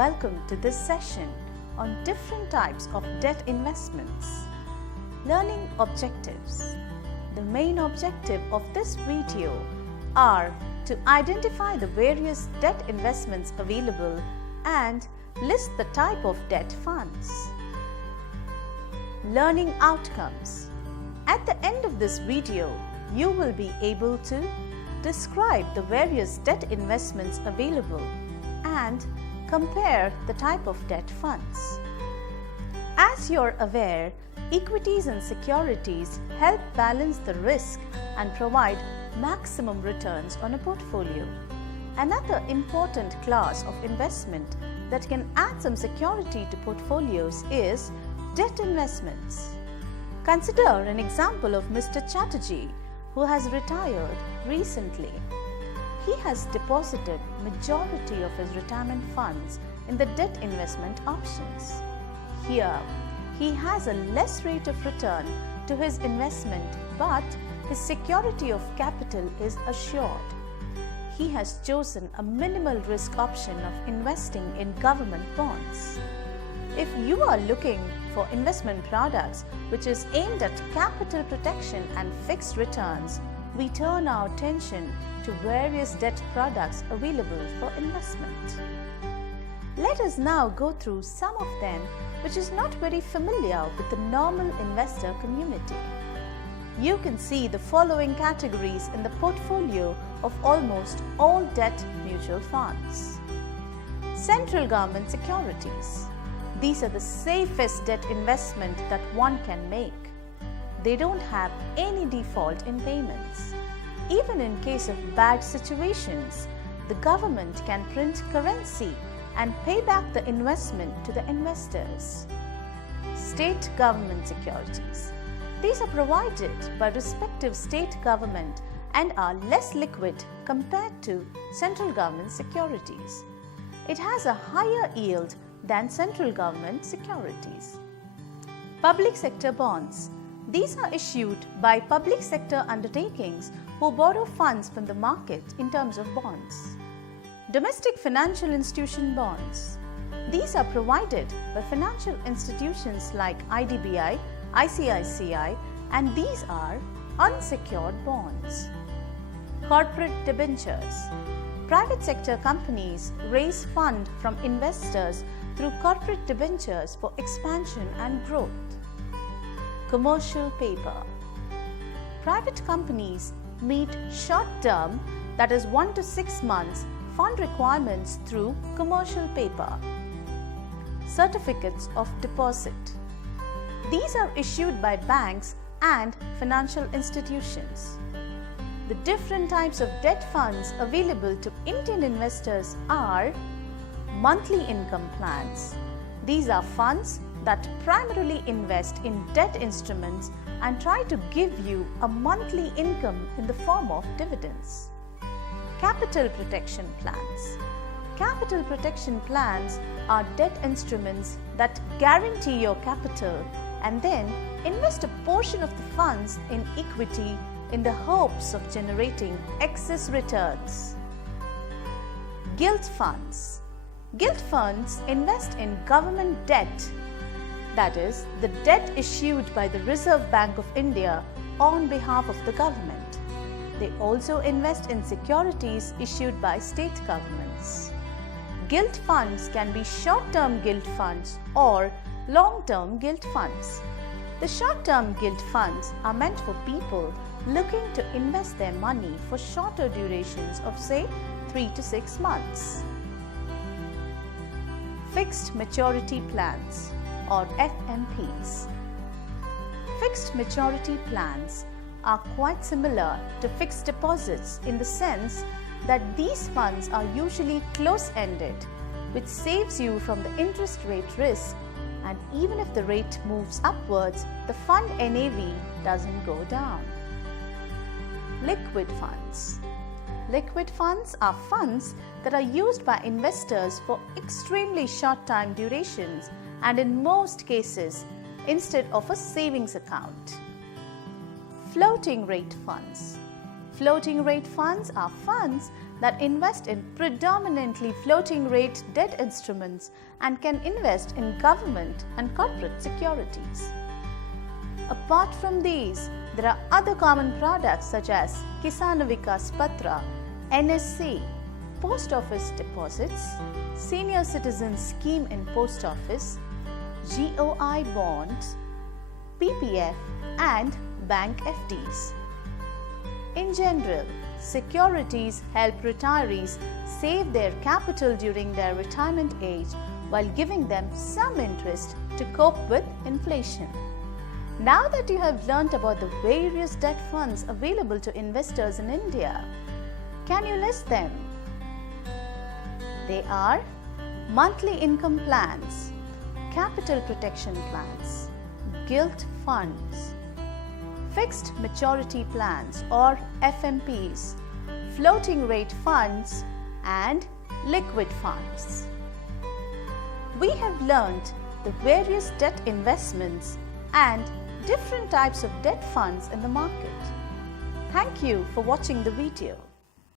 welcome to this session on different types of debt investments. Learning objectives. The main objective of this video are to identify the various debt investments available and list the type of debt funds. Learning outcomes. At the end of this video, you will be able to describe the various debt investments available and compare the type of debt funds. As you're aware, equities and securities help balance the risk and provide maximum returns on a portfolio. Another important class of investment that can add some security to portfolios is debt investments. Consider an example of Mr. Chatterjee, who has retired recently. He has deposited majority of his retirement funds in the debt investment options. Here, he has a less rate of return to his investment, but his security of capital is assured. He has chosen a minimal risk option of investing in government bonds. If you are looking for investment products which is aimed at capital protection and fixed returns, we turn our attention to various debt products available for investment. Let us now go through some of them which is not very familiar with the normal investor community. You can see the following categories in the portfolio of almost all debt mutual funds. Central government securities. These are the safest debt investment that one can make. They don't have any default in payments. Even in case of bad situations, the government can print currency and pay back the investment to the investors. State government securities. These are provided by respective state government and are less liquid compared to central government securities. It has a higher yield than central government securities. Public sector bonds. These are issued by public sector undertakings who borrow funds from the market in terms of bonds. Domestic financial institution bonds. These are provided by financial institutions like IDBI, ICICI, and these are unsecured bonds. Corporate debentures. Private sector companies raise funds from investors through corporate debentures for expansion and growth. Commercial paper. Private companies meet short-term, that is 1 to 6 months, fund requirements through commercial paper. Certificates of deposit. These are issued by banks and financial institutions. The different types of debt funds available to Indian investors are monthly income plans. These are funds that primarily invest in debt instruments and try to give you a monthly income in the form of dividends. Capital protection plans. Capital protection plans are debt instruments that guarantee your capital and then invest a portion of the funds in equity in the hopes of generating excess returns. Gilt funds. Gilt funds invest in government debt, that is, the debt issued by the Reserve Bank of India on behalf of the government. They also invest in securities issued by state governments. Gilt funds can be short-term gilt funds or long-term gilt funds. The short-term gilt funds are meant for people looking to invest their money for shorter durations of say 3 to 6 months. Fixed maturity plans or FMPs. Fixed maturity plans are quite similar to fixed deposits in the sense that these funds are usually close-ended, which saves you from the interest rate risk, and even if the rate moves upwards, the fund NAV doesn't go down. Liquid funds. Liquid funds are funds that are used by investors for extremely short time durations and in most cases instead of a savings account. Floating rate funds. Floating rate funds are funds that invest in predominantly floating rate debt instruments and can invest in government and corporate securities. Apart from these, there are other common products such as Kisan Vikas Patra, NSC, Post Office Deposits, Senior Citizen Scheme in Post Office, GOI bonds, PPF and bank FDs. In general, securities help retirees save their capital during their retirement age while giving them some interest to cope with inflation. Now that you have learnt about the various debt funds available to investors in India, can you list them? They are monthly income plans, capital protection plans, gilt funds, fixed maturity plans or FMPs, floating rate funds and liquid funds. We have learnt the various debt investments and different types of debt funds in the market. Thank you for watching the video.